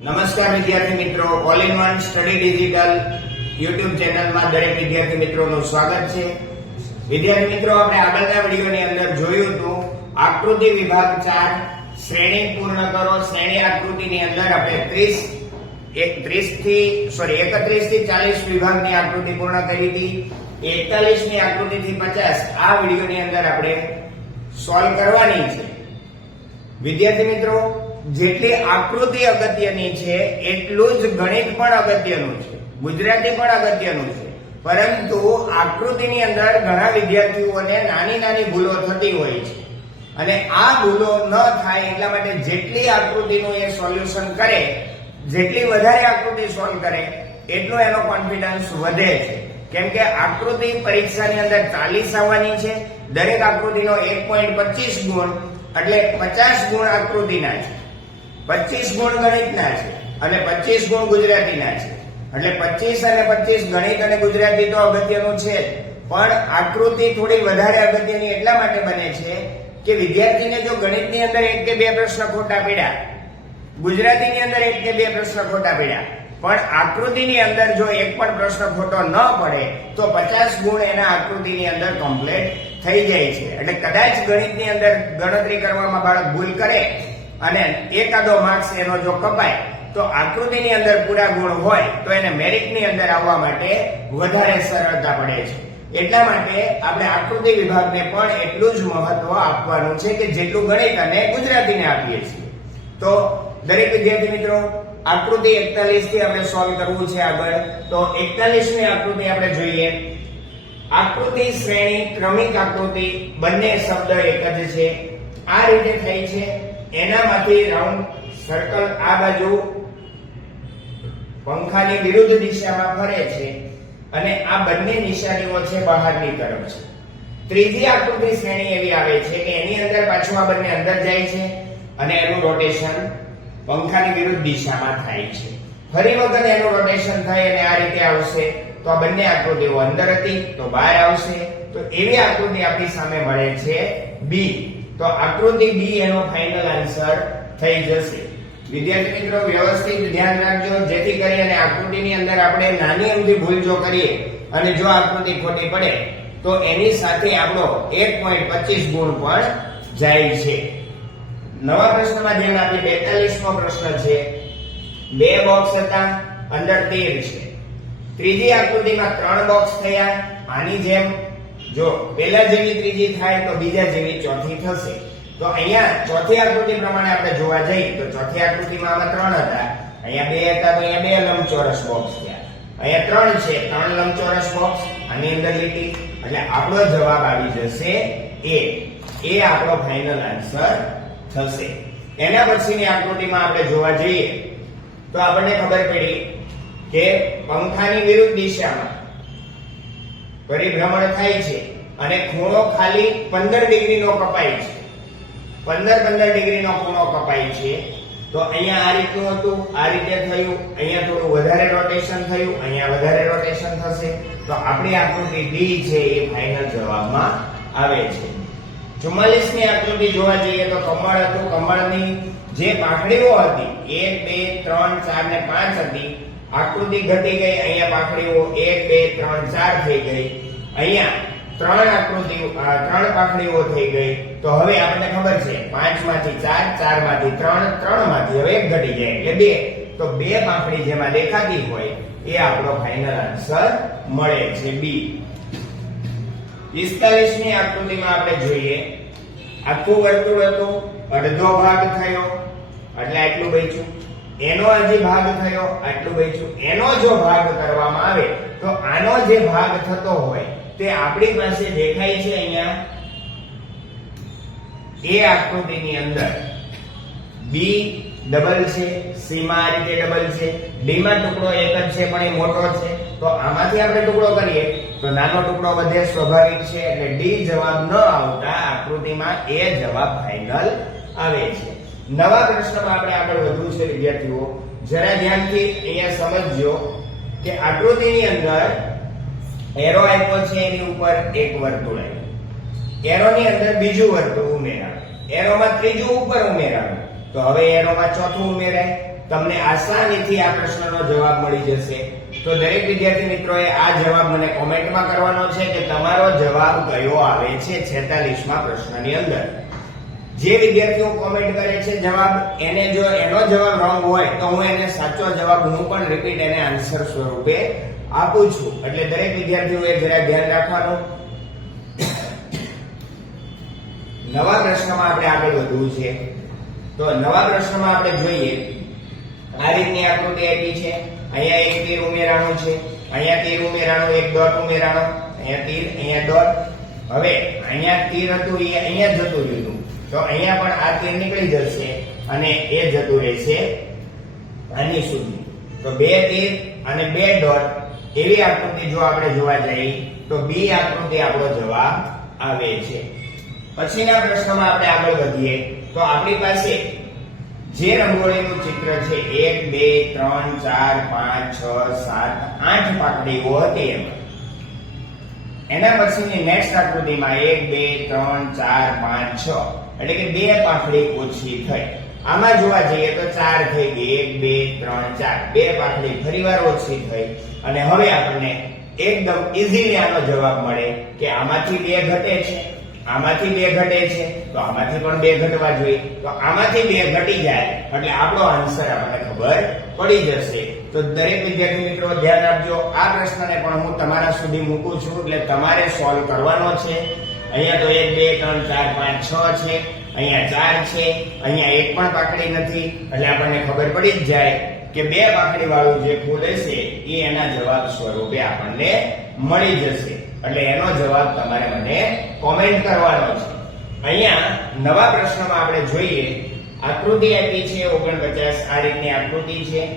નમસ્કાર વિદ્યાર્થી મિત્રો. All in one study digital YouTube ચેનલમાં દરેક વિદ્યાર્થી મિત્રોનું સ્વાગત છે. વિદ્યાર્થી મિત્રો, આપણે આગળના વિડીયોની અંદર જોયું હતું, આકૃતિ વિભાગ ચાર, શ્રેણી પૂર્ણ કરો. શ્રેણી આકૃતિની અંદર આપણે ત્રીસ, એક ત્રીસથી સોરી એકત્રીસથી ચાલીસ વિભાગની આકૃતિ પૂર્ણ કરી હતી. એકતાલીસની આકૃતિ થી પચાસ, આ વિડીયોની અંદર આપણે સોલ્વ કરવાની છે. વિદ્યાર્થી મિત્રો જેટલી આકૃતિ અગત્યની છે, એટલું જ ગણિત પણ અગત્યનું છે. ગુજરાતી પણ અગત્યનું છે. પરંતુ આકૃતિની અંદર ઘણા વિદ્યાર્થીઓને નાની નાની ભૂલો થતી હોય છે. અને આ ભૂલો ન થાય એટલા માટે જેટલી આકૃતિનું એ સોલ્યુશન કરે, જેટલી વધારે આકૃતિ સોલ્વ કરે, એટલો એનો કોન્ફિડન્સ વધે છે. કેમ કે આકૃતિ પરીક્ષાની અંદર ચાલીસ આવવાની છે. દરેક આકૃતિનો એક પોઈન્ટ પચીસ ગુણ, એટલે પચાસ ગુણ આકૃતિના છે. પચીસ ગુણ ગણિતના છે અને પચીસ ગુણ ગુજરાતીના છે. એટલે પચીસ અને પચીસ ગણિત અને ગુજરાતી તો અગત્યનું છે પણ આકૃતિ થોડી વધારે અગત્યની એટલા માટે બને છે કે વિદ્યાર્થીને જો ગણિતની અંદર એક કે બે પ્રશ્ન ખોટા પડ્યા, ગુજરાતીની અંદર એક કે બે પ્રશ્ન ખોટા પડ્યા, પણ આકૃતિની અંદર જો એક પણ પ્રશ્ન ખોટો ન પડે, તો પચાસ ગુણ એના આકૃતિની અંદર કમ્પ્લીટ થઈ જાય છે. એટલે કદાચ ગણિતની અંદર ગણતરી કરવામાં બાળક ભૂલ કરે અને એકાદો માર્ક્સ એનો જો કપાય, તો આકૃતિની અંદર પૂરા ગુણ હોય, તો એને મેરિટની અંદર આવવા માટે વધારે સરળતા પડે છે. એટલા માટે આપણે આકૃતિ વિભાગને પણ એટલું જ મહત્વ આપવાનું છે કે જેટલું ગણિત અને ગુજરાતીને આપીએ છીએ. તો દરેક વિદ્યાર્થી મિત્રો, આકૃતિ એકતાલીસથી આપણે સોલ્વ કરવું છે આગળ. તો એકતાલીસની આકૃતિ આપણે જોઈએ. આકૃતિ શ્રેણી, ક્રમિક આકૃતિ, બંને શબ્દ એક જ છે. આ રીતે થઈ છે. એનામાંથી રાઉન્ડ સર્કલ આ બાજુ પંખાની વિરુદ્ધ દિશામાં ફરે છે અને આ બંને નિશાનીઓ છે બહારની તરફ છે. ત્રીજી આકૃતિ શ્રેણી એવી આવે છે કે એની અંદર પાછું આ બંને અંદર જાય છે અને એનું રોટેશન પંખાની વિરુદ્ધ દિશામાં થાય છે. ફરી વખત એનું રોટેશન થાય અને આ રીતે આવશે, તો આ બંને આકૃતિઓ અંદર હતી, તો બહાર આવશે. તો એવી આકૃતિ આપણી સામે મળે છે. બી તો આકૃતિ બી એનો ફાઇનલ આન્સર થઈ જશે. વિદ્યાર્થી મિત્રો, વ્યવસ્થિત ધ્યાન રાખજો. જેથી કરી અને આકૃતિની અંદર આપણે નાની અમથી ભૂલ જો કરીએ અને જો આકૃતિ ખોટી પડે, તો એની સાથે આપણો 1.25 ગુણ પણ જાય છે. નવા પ્રશ્નમાં ધ્યાન આપી બેતાલીસમો પ્રશ્ન છે. બે બોક્સ હતા, અંદર તેર છે. ત્રીજી આકૃતિમાં ત્રણ બોક્સ થયા. આની જેમ જો પહેલા જેવી ત્રીજી થાય તો બીજા જેવી ચોથી થશે. તો અહીંયા ચોથી આકૃતિ પ્રમાણે આપણે જોવા જઈએ તો ચોથી આકૃતિમાં આમાં ત્રણ હતા. અહીંયા બે હતા, તો અહીંયા બે લંબચોરસ બોક્સ થયા. અહીંયા ત્રણ છે, ત્રણ લંબચોરસ બોક્સ આની અંદર લીટી. એટલે આપણો જવાબ આવી જશે એ. એ આપણો ફાઇનલ આન્સર થશે. એના પછીની આકૃતિમાં આપણે જોવા જઈએ તો આપણને ખબર પડી કે પંખાની વિરુદ્ધ દિશામાં પરિભ્રમણ થાય છે અને ખૂણો ખાલી 15 ડિગ્રીનો કપાય છે. 15 15 ડિગ્રીનો ખૂણો કપાય છે. તો અહીંયા આ રીતનું હતું, આ રીતે થયું, અહીંયા થોડું વધારે રોટેશન થયું, અહીંયા વધારે રોટેશન થશે. તો આપણી આકૃતિ ડી છે એ ફાઇનલ જવાબમાં આવે છે. 44 ની આકૃતિ જોવા જઈએ તો કમળ હતું. કમળની જે પાંખડીઓ હતી 1 2 3 4 ને પાંચ હતી આકૃતિ ઘટી ગઈ અહીંયા પાંખડીઓ 1 2 3 4 થઈ ગઈ. અહીંયા ત્રણ આકૃતિઓ અ, ત્રણ પાંખડીઓ થઈ ગઈ. તો હવે આપણને ખબર છે પાંચમાંથી 4 4 માંથી 3 3 માંથી હવે એક ઘટી જાય. એટલે બે. તો બે પાંખડી જેમાં દેખાતી હોય એ આપણો ફાઇનલ આન્સર મળે છે બી 45 ની આકૃતિમાં આપણે જોઈએ. આખું વર્તુળ હતું અડધો ભાગ થયો. એટલે આટલું બચ્યું. એનો હજી ભાગ થયો, આટલું બચ્યું એનો જો ભાગ કરવામાં આવે, તો આનો જે ભાગ થતો હોય, તે આપણી પાસે દેખાય છે અહીંયા? એ આકૃતિની અંદર. બી ડબલ છે સી માં રીતે ડબલ છે. ડી ટુકડો એક જ છે, પણ એ મોટો છે. તો આમાંથી આપણે ટુકડો કરીએ, તો નાનો ટુકડો વધે સ્વાભાવિક છે, એટલે ડી જવાબ ન આવતા આકૃતિમાં એ જવાબ ફાઇનલ આવે છે. નવા પ્રશ્નમાં આપણે આગળ વધવું છે, વિદ્યાર્થીઓ. જરા ધ્યાનથી અહીંયા સમજજો કે આકૃતિની અંદર એરો આપ્યો છે, એની ઉપર એક વર્તુળ આવ્યું એરોની અંદર બીજું વર્તુળ ઉમેરા એરોમાં ત્રીજું ઉપર ઉમેરાયું. તો હવે એરોમાં ચોથું ઉમેરાય. તમને આસાનીથી આ પ્રશ્નનો જવાબ મળી જશે. તો દરેક વિદ્યાર્થી મિત્રોએ આ જવાબ મને કોમેન્ટમાં કરવાનો છે કે તમારો જવાબ કયો આવે છે છેતાલીસમાં પ્રશ્નની અંદર. જે વિદ્યાર્થીઓ કોમેન્ટ કરે છે, જવાબ એને જો એનો જવાબ રોંગ હોય, તો હું એને સાચો જવાબ, હું પણ રિપીટ એને આન્સર સ્વરૂપે આપું છું. એટલે દરેક વિદ્યાર્થીઓએ જરા ધ્યાન રાખવાનું. નવા પ્રશ્નમાં આપણે આગળ વધવું છે. તો નવા પ્રશ્નમાં આપણે જોઈએ, આ રીતની આકૃતિ આપી છે. અહીંયા એક તીર ઉમેરાણું છે. અહીંયા તીર ઉમેરાણું, એક ડોટ ઉમેરાણો. અહીંયા તીર, અહીંયા ડોટ હવે અહીંયા તીર હતું એ અહીંયા જતું રહ્યું તો અહીંયા પણ આ તીર નીકળી જશે અને એ જતું રહેશે આની સુધી. તો બે તીર અને બે ડોટ એવી આકૃતિ જો આપણે જોવા જઈએ તો બી આકૃતિ આપણો જવાબ આવે છે. પછીના પ્રશ્નમાં આપણે આગળ વધીએ, તો આપણી પાસે જે રંગોળીનું ચિત્ર છે, એક, બે, ત્રણ, ચાર, પાંચ, છ, સાત, આઠ પાકડીઓ હતી એમાં. એના પછીની નેક્સ્ટ આકૃતિમાં એક, બે, ત્રણ, ચાર, પાંચ, છ. એટલે કે બે પાંખડી ઓછી થઈ. આમાં જોવા જઈએ તો ચાર થઈ ગઈ. એક, બે, ત્રણ, ચાર. બે પાંખડી ફરીવાર ઓછી થઈ. અને હવે આપણને એકદમ ઇઝીલી આનો જવાબ મળે કે આમાંથી બે ઘટે છે. આમાંથી બે ઘટે છે. તો આમાંથી પણ બે ઘટવા જોઈએ. તો આમાંથી બે ઘટી જાય. એટલે આપણો આન્સર આપણને ખબર પડી જશે. તો દરેક વિદ્યાર્થી મિત્રો, ધ્યાન રાખજો. આ પ્રશ્નને પણ હું તમારા સુધી મૂકું છું. એટલે તમારે સોલ્વ કરવાનો છે. અહીંયા તો એક, બે, ત્રણ, ચાર, પાંચ, છ છે. અહીંયા ચાર છે. અહીંયા એક પણ પાકડી નથી. એટલે આપણને ખબર પડી જ જાય કે બે પાકડી વાળું જે ફૂલ હશે, એ એના જવાબ સ્વરૂપે આપણને મળી જશે. એટલે એનો જવાબ તમારે મને કોમેન્ટ કરવાનો છે. અહીંયા નવા પ્રશ્નમાં આપણે જોઈએ, આકૃતિ આપી છે ઓગણપચાસ. આ રીતની આકૃતિ છે.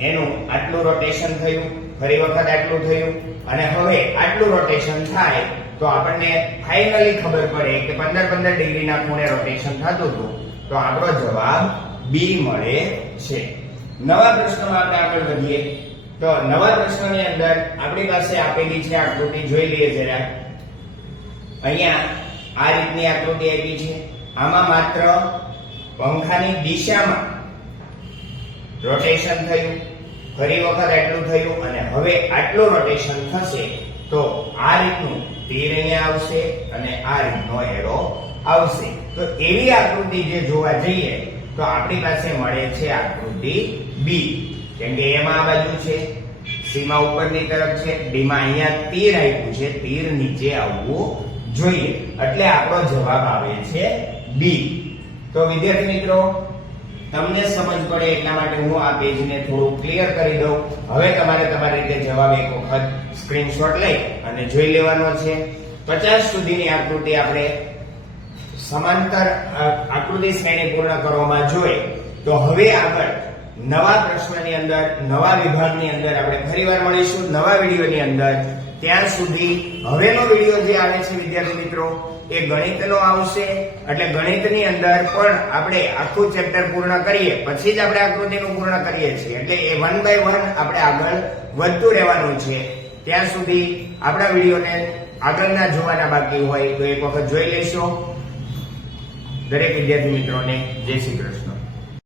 એનું આટલું રોટેશન થયું. ફરી વખત આટલું થયું. અને હવે આટલું રોટેશન થાય, તો આપણને ફાઇનલી ખબર પડે કે પંદર પંદર ડિગ્રીના ખૂણે રોટેશન થતું હતું. તો આપણો જવાબ બી મળે છે. નવા પ્રશ્નમાં આપણે આગળ વધીએ. તો નવા પ્રશ્નની અંદર આપણી પાસે આપેલી છે આકૃતિ, જોઈ લઈએ જરા. અહીંયા આ રીતની આકૃતિ આપી છે. આમાં માત્ર પંખાની દિશામાં રોટેશન થયું. ફરી વખત એટલું થયું અને હવે આટલું રોટેશન થશે, તો આ રીતનું તીર અહીંયા આવશે અને આ રીતનો એરો આવશે. તો એવી આકૃતિ જે જોવા જઈએ, તો આપણી પાસે મળે છે આકૃતિ બી કેમ કે એમાં આ બાજુ છે, સીમા ઉપરની તરફ છે ડીમાં અહીંયા તીર આવ્યું છે, તીર નીચે આવવું જોઈએ. એટલે આપણો જવાબ આવે છે બી તો વિદ્યાર્થી મિત્રો તમને સમજ પડે એટલા માટે હું આ પેજને થોડું ક્લિયર કરી દઉં. હવે તમારે તમારી રીતે જવાબ એક વખત સ્ક્રીનશોટ લઈ અને જોઈ લેવાનો છે. પચાસ સુધીની આકૃતિ આપણે સમાંતર આકૃતિ શ્રેણી પૂર્ણ કરવામાં જોઈ. તો હવે આગળ નવા પ્રશ્નની અંદર, નવા વિભાગની અંદર આપણે ફરીવાર મળીશું. નવા વિડીયોની અંદર. ત્યાં સુધી હવેનો વીડિયો જે આવે છે વિદ્યાર્થી મિત્રો એ ગણિતનો આવશે. એટલે ગણિતની અંદર પણ આપણે આખું ચેપ્ટર પૂર્ણ કરીએ. પછી જ આપણે આકૃતિનું પૂર્ણ કરીએ છીએ. એટલે એ વન બાય વન આપણે આગળ વધતું રહેવાનું છે. ત્યાં સુધી આપણા વિડીયોને આગળના જોવાના બાકી હોય તો એક વખત જોઈ લેશો. દરેક વિદ્યાર્થી મિત્રોને જય શ્રી કૃષ્ણ.